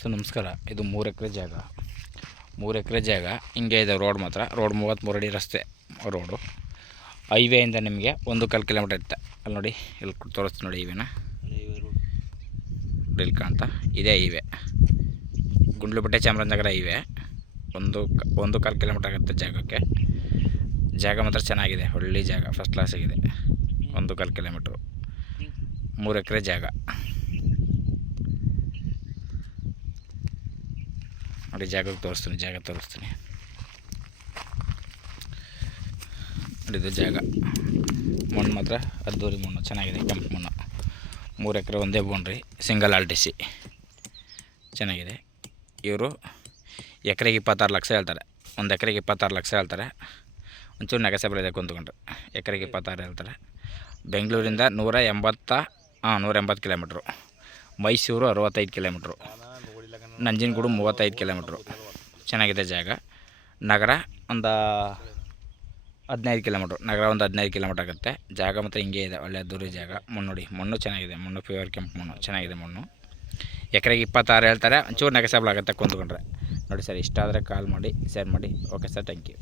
So ನಮಸ್ಕಾರ. ಇದು 3 ಎಕರೆ ಜಾಗ. 3 ಎಕರೆ ಜಾಗ ಹಿಂಗೆ ಇದೆ. ರೋಡ್ ಮಾತ್ರ ರೋಡ್ 33 ಅಡಿ ರಸ್ತೆ ರೋಡು. ಹೈವೇಯಿಂದ ನಿಮಗೆ 1.25 ಕಿಲೋಮೀಟರ್ ಇರುತ್ತೆ. ಅಲ್ಲಿ ನೋಡಿ, ಇಲ್ಲಿ ತೋರಿಸ್ತೀನಿ ನೋಡಿ ಹೈವೇನ. ಇಲ್ಲಿ ಕಾಣ್ತ ಇದೇ highway, Gundlupet Chamarajanagar highway. 1.25 kilometre ಆಗುತ್ತೆ ಜಾಗಕ್ಕೆ. ಜಾಗ ಮಾತ್ರ ಚೆನ್ನಾಗಿದೆ, ಒಳ್ಳೆ ಜಾಗ, ಫಸ್ಟ್ ಕ್ಲಾಸ್ ಆಗಿದೆ. 1.25 ಕಿಲೋಮೀಟ್ರು, 3 ಎಕರೆ ಜಾಗ ನೋಡಿ. ಜಾಗ ತೋರಿಸ್ತೀನಿ ನೋಡಿ. ಇದು ಜಾಗ. ಮಣ್ಣು ಮಾತ್ರ ಅದ್ದೂರಿ ಮಣ್ಣು, ಚೆನ್ನಾಗಿದೆ, ಕೆಂಪು ಮಣ್ಣು. 3 ಎಕರೆ ಒಂದೇ ಬೌಂಡ್ರಿ, ಸಿಂಗಲ್ RTC, ಚೆನ್ನಾಗಿದೆ. ಇವರು ಎಕರೆಗೆ 26 ಲಕ್ಷ ಹೇಳ್ತಾರೆ. 1 ಎಕರೆಗೆ 26 ಲಕ್ಷ ಹೇಳ್ತಾರೆ. ಒಂಚೂರು ನೆಗೆಸಬಲ್ ಇದೆ ಕುಂತ್ಕೊಂಡ್ರೆ. ಎಕರೆಗೆ 26 ಹೇಳ್ತಾರೆ. ಬೆಂಗಳೂರಿಂದ 180 kilometre, Mysuru 65 kilometre, Nanjangud 35 kilometre. ಚೆನ್ನಾಗಿದೆ ಜಾಗ. ನಗರ ಒಂದು 15 ಕಿಲೋಮೀಟ್ರು, ನಗರ ಒಂದು 15 ಕಿಲೋಮೀಟ್ರ್ ಆಗುತ್ತೆ. ಜಾಗ ಮತ್ತು ಹಿಂಗೆ ಇದೆ, ಒಳ್ಳೆ ಅದ್ದೂರಿ ಜಾಗ. ಮಣ್ಣು ನೋಡಿ, ಮಣ್ಣು ಚೆನ್ನಾಗಿದೆ, ಮಣ್ಣು ಪ್ಯೂರ್ ಕೆಂಪು ಮಣ್ಣು, ಚೆನ್ನಾಗಿದೆ ಮಣ್ಣು. ಎಕರೆಗೆ 26 ಹೇಳ್ತಾರೆ. ಒಂಚೂರು ನೆಗೆಸಬಲ್ ಆಗುತ್ತೆ ಕುಂತ್ಕೊಂಡ್ರೆ ನೋಡಿ. ಸರ್, ಇಷ್ಟ ಆದರೆ ಕಾಲ್ ಮಾಡಿ, ಶೇರ್ ಮಾಡಿ. Okay sir, thank you.